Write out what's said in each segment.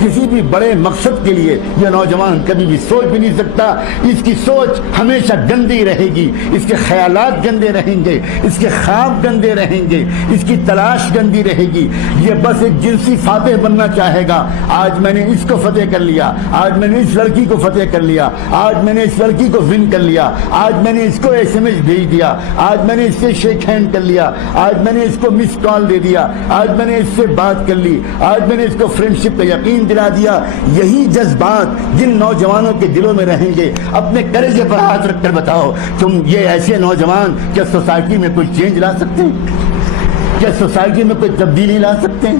کسی بھی بڑے مقصد کے لیے یہ نوجوان کبھی بھی سوچ بھی نہیں سکتا. اس کی سوچ ہمیشہ گندی رہے گی, اس کے خیالات گندے رہیں گے, اس کے خواب گندے رہیں گے, اس کی تلاش گندی رہے گی. یہ بس ایک جنسی فاتح بننا چاہے گا. آج میں نے اس کو فتح کر لیا, آج میں نے اس لڑکی کو فتح کر لیا, آج میں نے اس لڑکی کو ون کر لیا, آج میں نے اس کو ایس ایم ایس بھیج دیا, آج میں نے اس سے شیک ہینڈ کر لیا, آج میں نے اس کو مس کال دے دیا, آج میں نے اس سے بات کر لی, آج میں نے اس کو فرینڈشپ کا یقین دلا دیا. یہی جذبات جن نوجوانوں کے دلوں میں رہیں گے, اپنے کلیجے پر ہاتھ رکھ کر بتاؤ, تم یہ ایسے نوجوان کیا سوسائٹی میں کوئی چینج لا سکتے ہیں؟ کیا سوسائٹی میں کوئی تبدیلی لا سکتے ہیں؟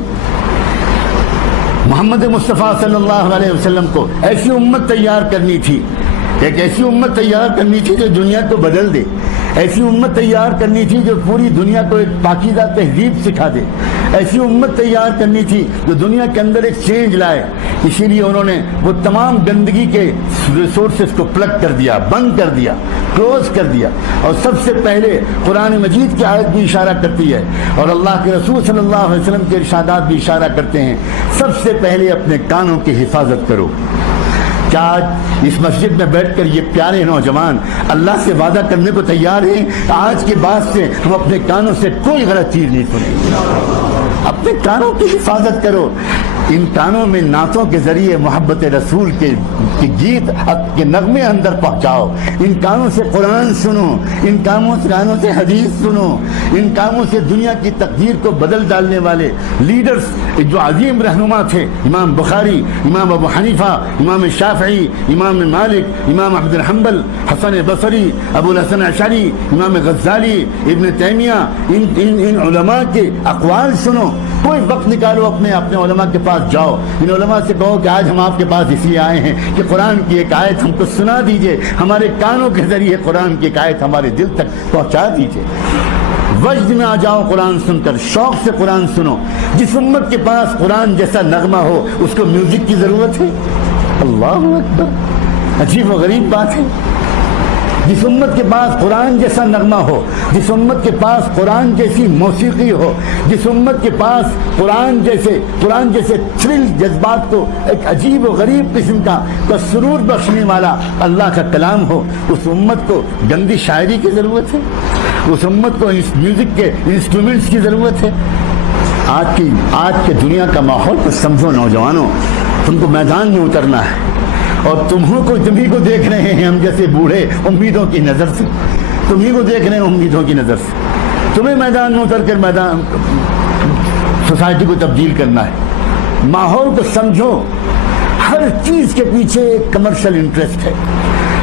محمد مصطفیٰ صلی اللہ علیہ وسلم کو ایسی امت تیار کرنی تھی, ایک ایسی امت تیار کرنی تھی جو دنیا کو بدل دے, ایسی امت تیار کرنی تھی جو پوری دنیا کو ایک پاکیزہ تہذیب سکھا دے, ایسی امت تیار کرنی تھی جو دنیا کے اندر ایک چینج لائے. اسی لیے انہوں نے وہ تمام گندگی کے ریسورسز کو پلگ کر دیا, بند کر دیا, کلوز کر دیا. اور سب سے پہلے قرآن مجید کی آیت بھی اشارہ کرتی ہے اور اللہ کے رسول صلی اللہ علیہ وسلم کے ارشادات بھی اشارہ کرتے ہیں, سب سے پہلے اپنے کانوں کی حفاظت کرو. کیا آج اس مسجد میں بیٹھ کر یہ پیارے نوجوان اللہ سے وعدہ کرنے کو تیار ہیں آج کے بعد سے ہم اپنے کانوں سے کوئی غلط چیز نہیں سنیں گے؟ اپنے کانوں کی حفاظت کرو. ان کانوں میں نعتوں کے ذریعے محبت رسول کے گیت کے نغمے اندر پہنچاؤ. ان کانوں سے قرآن سنو, ان کانوں سے حدیث سنو, ان کانوں سے دنیا کی تقدیر کو بدل ڈالنے والے لیڈرز جو عظیم رہنما تھے, امام بخاری, امام ابو حنیفہ, امام شافعی, امام مالک, امام احمد بن حنبل, حسن بصری, ابو الحسن اشعری, امام غزالی, ابن تیمیہ, ان علماء کے اقوال سنو. کوئی وقت نکالو, اپنے علماء کے پاس جاؤ, ان علماء سے کہو کہ آج ہم آپ کے پاس اس لیے آئے ہیں کہ قرآن کی ایک آیت ہم کو سنا دیجئے, ہمارے کانوں کے ذریعے قرآن کی ایک آیت ہمارے دل تک پہنچا دیجئے. وجد میں آ جاؤ قرآن سن کر, شوق سے قرآن سنو. جس امت کے پاس قرآن جیسا نغمہ ہو اس کو میوزک کی ضرورت ہے؟ اللہ اکبر, عجیب و غریب بات ہے. جس امت کے پاس قرآن جیسا نغمہ ہو, جس امت کے پاس قرآن جیسی موسیقی ہو, جس امت کے پاس قرآن جیسے تھرل جذبات کو ایک عجیب و غریب قسم کا سرور بخشنے والا اللہ کا کلام ہو, اس امت کو گندی شاعری کی ضرورت ہے؟ اس امت کو اس میوزک کے انسٹرومنٹس کی ضرورت ہے؟ آج کے دنیا کا ماحول کو سمجھو نوجوانوں, تم کو میدان میں اترنا ہے اور تمہیں کو دیکھ رہے ہیں ہم جیسے بوڑھے امیدوں کی نظر سے, تمہیں کو دیکھ رہے ہیں امیدوں کی نظر سے. تمہیں میدان میں اتر کر سوسائٹی کو تبدیل کرنا ہے. ماحول کو سمجھو. ہر چیز کے پیچھے ایک کمرشل انٹرسٹ ہے,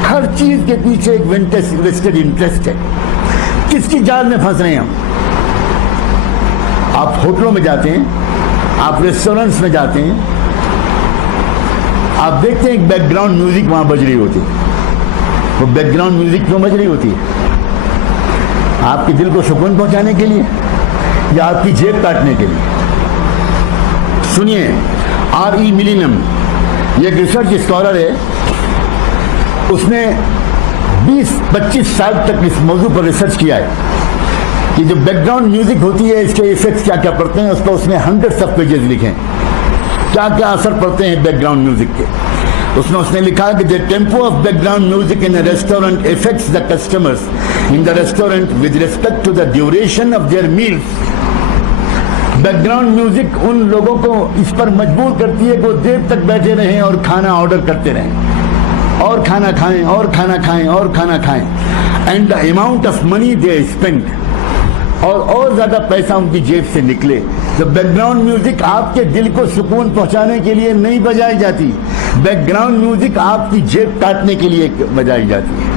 ہر چیز کے پیچھے ایک ویسٹڈ انٹرسٹ ہے. کس کی جال میں پھنس رہے ہیں ہم؟ آپ ہوٹلوں میں جاتے ہیں, آپ ریسٹورنٹس میں جاتے ہیں, آپ دیکھتے ہیں ایک بیک گراؤنڈ میوزک وہاں بج رہی ہوتی ہے. وہ بیک گراؤنڈ میوزک کیوں بج رہی ہوتی ہے؟ آپ کے دل کو سکون پہنچانے کے لیے یا آپ کی جیب کاٹنے کے لیے؟ سنیے, R.E. ملینم یہ ایک ریسرچ اسکالر ہے, اس نے 20-25 سال تک اس موضوع پر ریسرچ کیا ہے کہ جو بیک گراؤنڈ میوزک ہوتی ہے اس کے ایفیکٹس کیا کیا پڑتے ہیں. اس نے ہنڈریڈس آف پیجز لکھے ہیں کیا کیا اثر پڑتے ہیں بیک گراؤنڈ میوزک کے. اس نے لکھا کہ the tempo of background music in a restaurant affects the customers in the restaurant with respect to the duration of their meals. Back ground music ان لوگوں کو اس پر مجبور کرتی ہے کہ وہ دیر تک بیٹھے رہیں اور کھانا آرڈر کرتے رہیں, اور کھانا کھائیں اور کھانا کھائیں اور کھانا کھائیں. And the amount of money they spend, اور زیادہ پیسہ ان کی جیب سے نکلے. تو بیک گراؤنڈ میوزک آپ کے دل کو سکون پہنچانے کے لیے نہیں بجائی جاتی, بیک گراؤنڈ میوزک آپ کی جیب کاٹنے کے لیے بجائی جاتی ہے,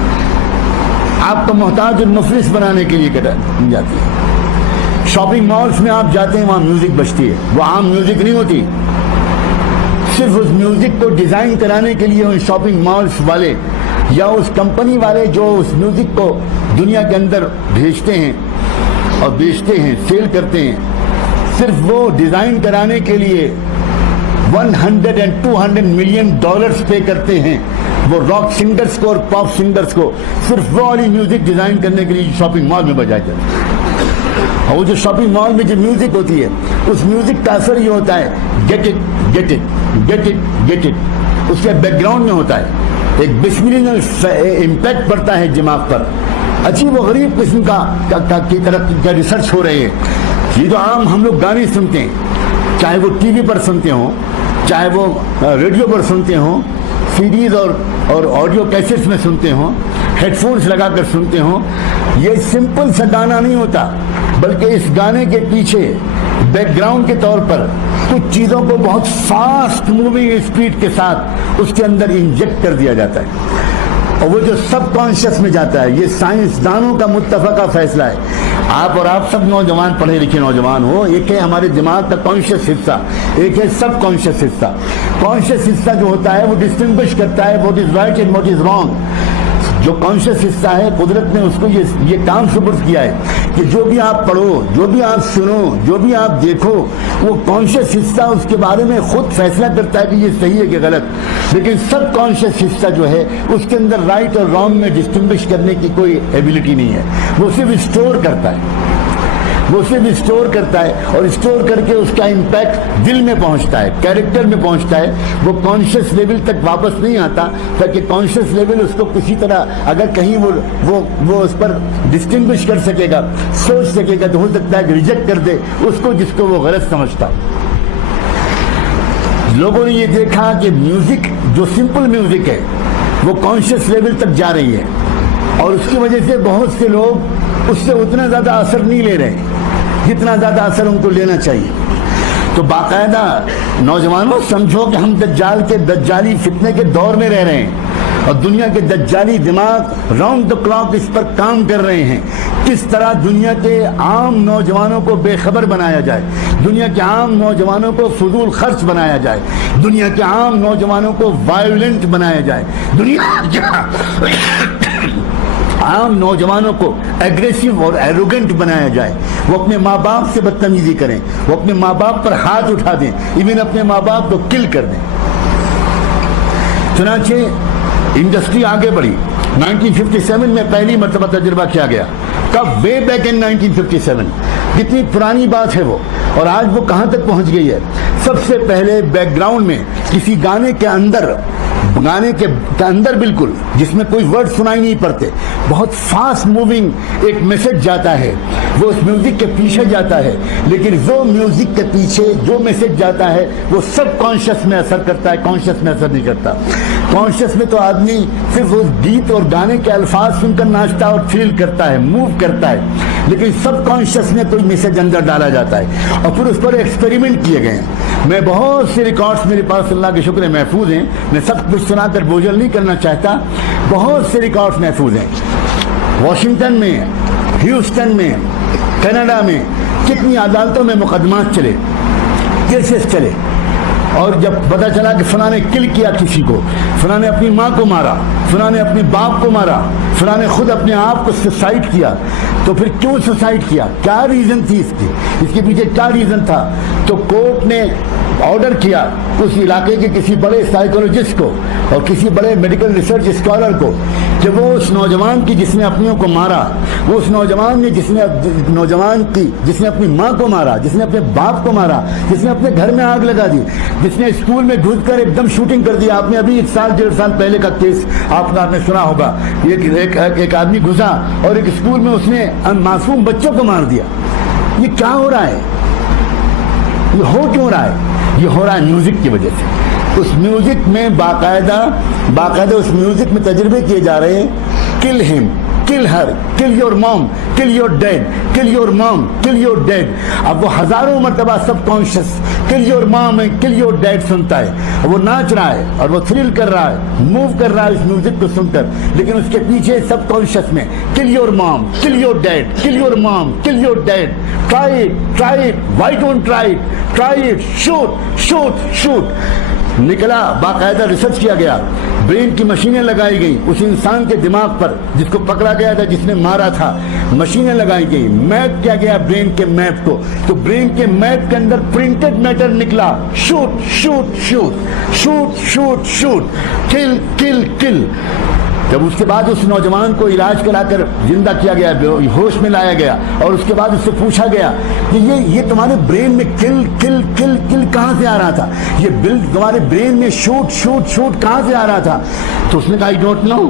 آپ کو محتاج اور مفلس بنانے کے لیے جاتی ہے. شاپنگ مالز میں آپ جاتے ہیں, وہاں میوزک بجتی ہے, وہ عام میوزک نہیں ہوتی. صرف اس میوزک کو ڈیزائن کرانے کے لیے ان شاپنگ مالز والے یا اس کمپنی والے جو اس میوزک کو دنیا کے اندر بھیجتے ہیں اور بیچتے ہیں, سیل کرتے ہیں, صرف وہ ڈیزائن کرانے کے لیے $100-200 ملین پے کرتے ہیں وہ راک سنگرز کو اور پاپ سنگرز کو, صرف وہ والی میوزک ڈیزائن کرنے کے لیے شاپنگ مال میں بجایا جاتا ہے. اور وہ جو شاپنگ مال میں جو میوزک ہوتی ہے اس میوزک کا اثر یہ ہوتا ہے get it get it get it get it, اس کے بیک گراؤنڈ میں ہوتا ہے ایک بسملینل امپیکٹ پڑتا ہے دماغ پر، عجیب و غریب قسم کی طرح کا ریسرچ ہو رہے ہیں۔ یہ جو عام ہم لوگ گانے سنتے ہیں، چاہے وہ ٹی وی پر سنتے ہوں، چاہے وہ ریڈیو پر سنتے ہوں، سی ڈیز اور آڈیو کیسٹس میں سنتے ہوں، ہیڈ فونس لگا کر سنتے ہوں، یہ سمپل سا گانا نہیں ہوتا، بلکہ اس گانے کے پیچھے بیک گراؤنڈ کے طور پر کچھ چیزوں کو بہت فاسٹ موونگ اسپیڈ کے ساتھ اس کے اندر انجیکٹ کر دیا جاتا ہے، اور وہ جو سب کانشیس میں جاتا ہے۔ یہ سائنسدانوں کا متفقہ فیصلہ ہے۔ آپ اور آپ سب نوجوان، پڑھے لکھے نوجوان ہو، ایک ہے ہمارے دماغ کا کانشیس حصہ، ایک ہے سب کانشیس حصہ۔ کانشیس حصہ جو ہوتا ہے وہ ڈسٹنگوش کرتا ہے what is right and what is wrong. جو کانشیس حصہ ہے قدرت نے اس کو یہ کام سپرد کیا ہے کہ جو بھی آپ پڑھو، جو بھی آپ سنو، جو بھی آپ دیکھو، وہ کانشیس حصہ اس کے بارے میں خود فیصلہ کرتا ہے کہ یہ صحیح ہے کہ غلط، لیکن سب کانشیس حصہ جو ہے اس کے اندر رائٹ اور رانگ میں ڈسٹنگوش کرنے کی کوئی ایبلٹی نہیں ہے، وہ صرف اسٹور کرتا ہے، وہ صرف اسٹور کرتا ہے، اور اسٹور کر کے اس کا امپیکٹ دل میں پہنچتا ہے، کیریکٹر میں پہنچتا ہے، وہ کانشیس لیول تک واپس نہیں آتا، تاکہ کانشیس لیول اس کو کسی طرح اگر کہیں وہ اس پر ڈسٹنگوش کر سکے گا، سوچ سکے گا، تو ہو سکتا ہے کہ ریجیکٹ کر دے اس کو جس کو وہ غلط سمجھتا۔ لوگوں نے یہ دیکھا کہ میوزک جو سمپل میوزک ہے وہ کانشیس لیول تک جا رہی ہے، اور اس کی وجہ سے بہت سے لوگ اس سے اتنا زیادہ اثر نہیں لے رہے جتنا زیادہ اثر ان کو لینا چاہیے۔ تو باقاعدہ نوجوانوں سمجھو کہ ہم دجال کے دجالی فتنے کے دور میں رہ رہے ہیں، اور دنیا کے دجالی دماغ راؤنڈ دا کلاک اس پر کام کر رہے ہیں، کس طرح دنیا کے عام نوجوانوں کو بے خبر بنایا جائے، دنیا کے عام نوجوانوں کو فضول خرچ بنایا جائے، دنیا کے عام نوجوانوں کو وائلنٹ بنایا جائے، دنیا کے عام نوجوانوں کو ایگریسو اور ایروگنٹ بنایا جائے، وہ اپنے ماں باپ سے بدتمیزی کریں، وہ اپنے ماں باپ پر ہاتھ اٹھا دیں، ایون اپنے ماں باپ کو کل کر دیں۔ چنانچہ انڈسٹری آگے بڑھی، 1957 میں پہلی مرتبہ تجربہ کیا گیا۔ کب؟ Way back in 1957۔ کتنی پرانی بات ہے وہ، اور آج وہ کہاں تک پہنچ گئی ہے۔ سب سے پہلے بیک گراؤنڈ میں کسی گانے کے اندر بالکل جس میں کوئی ورڈ سنائی نہیں پڑتے، بہت فاسٹ موونگ ایک میسج جاتا ہے، وہ اس میوزک کے پیچھے جاتا ہے، لیکن وہ میوزک کے پیچھے جو میسج جاتا ہے وہ سب کانشیس میں اثر کرتا ہے، کانشیس میں اثر نہیں کرتا۔ کانشیس میں تو آدمی صرف اس گیت اور گانے کے الفاظ سن کر ناچتا اور فیل کرتا ہے، موو کرتا ہے، لیکن سب کانشیس میں کوئی میسج اندر ڈالا جاتا ہے، اور پھر اس پر ایکسپیریمنٹ کیے گئے ہیں۔ میں بہت سے ریکارڈز میرے پاس اللہ کے شکر ہے محفوظ ہیں، میں سب کچھ سنا کر بوجھل نہیں کرنا چاہتا، بہت سے ریکارڈز محفوظ ہیں۔ واشنگٹن میں، ہیوسٹن میں، کینیڈا میں کتنی عدالتوں میں مقدمات چلے، کیسز چلے، اور جب پتہ چلا کہ فلاں نے کل کیا کسی کو، فلاں نے اپنی ماں کو مارا، فلاں نے اپنے باپ کو مارا، فلاں نے خود اپنے آپ کو سوسائڈ کیا، تو پھر کیوں سوسائڈ کیا، کیا ریزن تھی اس کے پیچھے کیا ریزن تھا؟ تو کورٹ نے آرڈر کیا اس علاقے کے کسی بڑے سائیکولوجسٹ کو اور کسی بڑے میڈیکل ریسرچ اسکالر کو کہ وہ اس نوجوان کی جس نے اپنیوں کو مارا، وہ اس نوجوان نے جس نے اپنی ماں کو مارا، جس نے اپنے باپ کو مارا، جس نے اپنے گھر میں آگ لگا دی، جس نے اسکول میں گھس کر ایک دم شوٹنگ کر دی۔ آپ نے ابھی 1.5 سال پہلے کا کیس آپ نے سنا ہوگا، ایک آدمی گھسا اور ایک اسکول میں اس نے معصوم بچوں کو مار دیا۔ یہ کیا ہو رہا ہے؟ یہ ہو کیوں رہا ہے؟ یہ ہو رہا ہے میوزک کی وجہ سے۔ اس میوزک میں باقاعدہ اس میوزک میں تجربے کیے جا رہے ہیں، کل ہم، کل ہر، کل your mom, call your dad, call your mom, call your dead. اب وہ ہزاروں مرتبہ سب کانشیس کل your mom, call your dead سنتا ہے، وہ ناچ رہا ہے اور وہ تھرل کر رہا ہے، موو کر رہا ہے اس میوزک کو سن کر، لیکن اس کے پیچھے سب کانشیس میں کل your mom, call your dad, call your mom, call your dad, try it, why don't try it, try it, shoot نکلا۔ باقاعدہ ریسرچ کیا گیا، برین کی مشینیں لگائی گئی اس انسان کے دماغ پر جس کو پکڑا گیا تھا، جس نے مارا تھا، مشینیں لگائی گئی، میپ کیا گیا برین کے میپ کو، تو برین کے میپ کے اندر پرنٹڈ میٹر نکلا، شوٹ، کل، جب اس کے بعد اس نوجوان کو علاج کرا کر زندہ کیا گیا، ہوش میں لایا گیا، اور اس کے بعد اس سے پوچھا گیا کہ یہ تمہارے برین میں کل کل کل کل کہاں سے آ رہا تھا، یہ بل تمہارے برین میں شوٹ شوٹ شوٹ کہاں سے آ رہا تھا؟ تو اس نے کہا آئی ڈونٹ نو،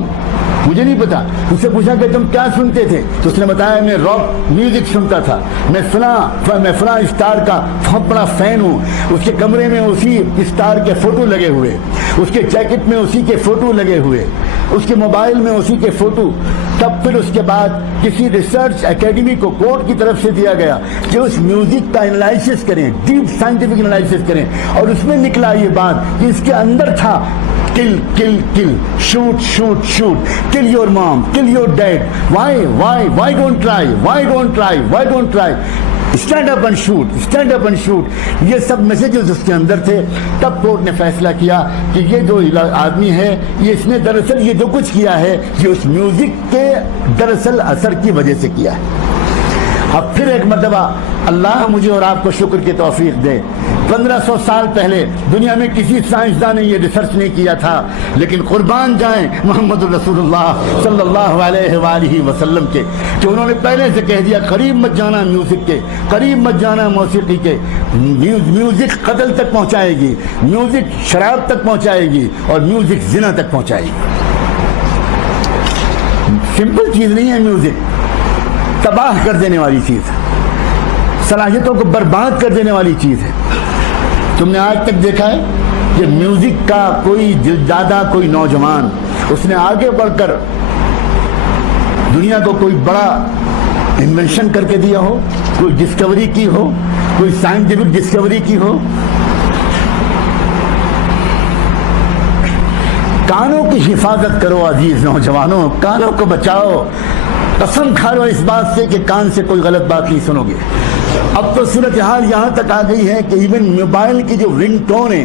مجھے نہیں پتا۔ اس سے پوچھا کہ تم کیا سنتے تھے؟ تو اس نے بتایا میں راک میوزک سنتا تھا، میں فلاں اسٹار کا بہت بڑا فین ہوں۔ اس کے کمرے میں اسی اسٹار کے فوٹو لگے ہوئے، اس کے جیکٹ میں اسی کے فوٹو لگے ہوئے، اس کے موبائل میں اسی کے فوٹو۔ تب پھر اس کے بعد کسی ریسرچ اکیڈمی کو کورٹ کی طرف سے دیا گیا کہ اس میوزک کا انالائسس کریں، ڈیپ سائنٹیفک انالائسس کریں، اور اس میں نکلا یہ بات کہ اس کے اندر تھا kill kill kill shoot shoot shoot kill your mom kill your dad why don't try stand up and shoot یہ سب میسیجز اس کے اندر تھے۔ تب کورٹ نے فیصلہ کیا کہ یہ جو آدمی ہے اس نے دراصل یہ جو کچھ کیا ہے یہ اس میوزک کے دراصل اثر کی وجہ سے کیا ہے۔ اب پھر ایک مرتبہ اللہ مجھے اور آپ کو شکر کی توفیق دے، 1500 سال پہلے دنیا میں کسی سائنسدان نے یہ ریسرچ نہیں کیا تھا، لیکن قربان جائیں محمد رسول اللہ صلی اللہ علیہ وآلہ وسلم کے کہ انہوں نے پہلے سے کہہ دیا قریب مت جانا میوزک کے، قریب مت جانا موسیقی کے، میوزک قتل تک پہنچائے گی، میوزک شراب تک پہنچائے گی، اور میوزک زنا تک پہنچائے گی۔ سمپل چیز نہیں ہے، میوزک تباہ کر دینے والی چیز ہے، صلاحیتوں کو برباد کر دینے والی چیز ہے۔ تم نے آج تک دیکھا ہے کہ میوزک کا کوئی دلدادہ، کوئی نوجوان اس نے آگے بڑھ کر دنیا کو کوئی بڑا انوینشن کر کے دیا ہو، کوئی ڈسکوری کی ہو، کوئی سائنٹیفک ڈسکوری کی ہو؟ کانوں کی حفاظت کرو عزیز نوجوانوں، کانوں کو بچاؤ، قسم کھا لو اس بات سے کہ کان سے کوئی غلط بات نہیں سنو گے۔ اب تو صورتحال یہاں تک آ گئی ہے کہ ایون موبائل کی جو رنگ ٹون ہے،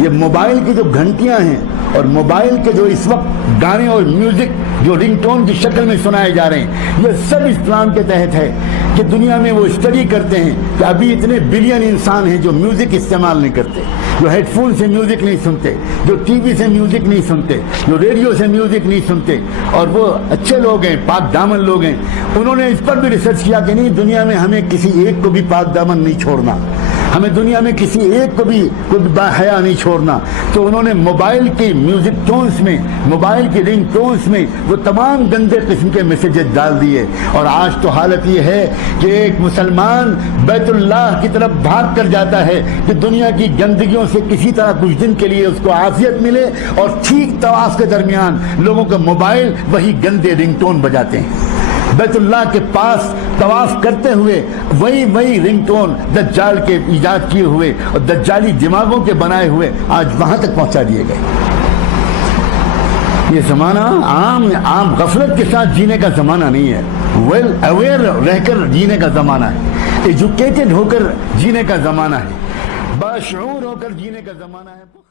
یہ موبائل کی جو گھنٹیاں ہیں، اور موبائل کے جو اس وقت گانے اور میوزک جو رنگ ٹون کی شکل میں سنائے جا رہے ہیں، یہ سب اس پلان کے تحت ہے کہ دنیا میں وہ اسٹڈی کرتے ہیں کہ ابھی اتنے بلین انسان ہیں جو میوزک استعمال نہیں کرتے، جو ہیڈ فون سے میوزک نہیں سنتے، جو ٹی وی سے میوزک نہیں سنتے، جو ریڈیو سے میوزک نہیں سنتے، اور وہ اچھے لوگ ہیں، پاک دامن لوگ ہیں۔ انہوں نے اس پر بھی ریسرچ کیا کہ نہیں، دنیا میں ہمیں کسی ایک کو بھی پاک دامن نہیں چھوڑنا، ہمیں دنیا میں کسی ایک کو بھی کوئی باحیا نہیں چھوڑنا۔ تو انہوں نے موبائل کی میوزک ٹونز میں، موبائل کی رنگ ٹونز میں وہ تمام گندے قسم کے میسیجز ڈال دیے، اور آج تو حالت یہ ہے کہ ایک مسلمان بیت اللہ کی طرف بھاگ کر جاتا ہے کہ دنیا کی گندگیوں سے کسی طرح کچھ دن کے لیے اس کو عافیت ملے، اور ٹھیک طواف کے درمیان لوگوں کے موبائل وہی گندے رنگ ٹون بجاتے ہیں۔ بیت اللہ کے پاس طواف کرتے ہوئے وہی رنگ ٹون دجال کے ایجاد کیے ہوئے اور دجالی دماغوں کے بنائے ہوئے آج وہاں تک پہنچا دیے گئے۔ یہ زمانہ عام غفلت کے ساتھ جینے کا زمانہ نہیں ہے، ویل اویئر رہ کر جینے کا زمانہ ہے، ایجوکیٹڈ ہو کر جینے کا زمانہ ہے، باشعور ہو کر جینے کا زمانہ ہے۔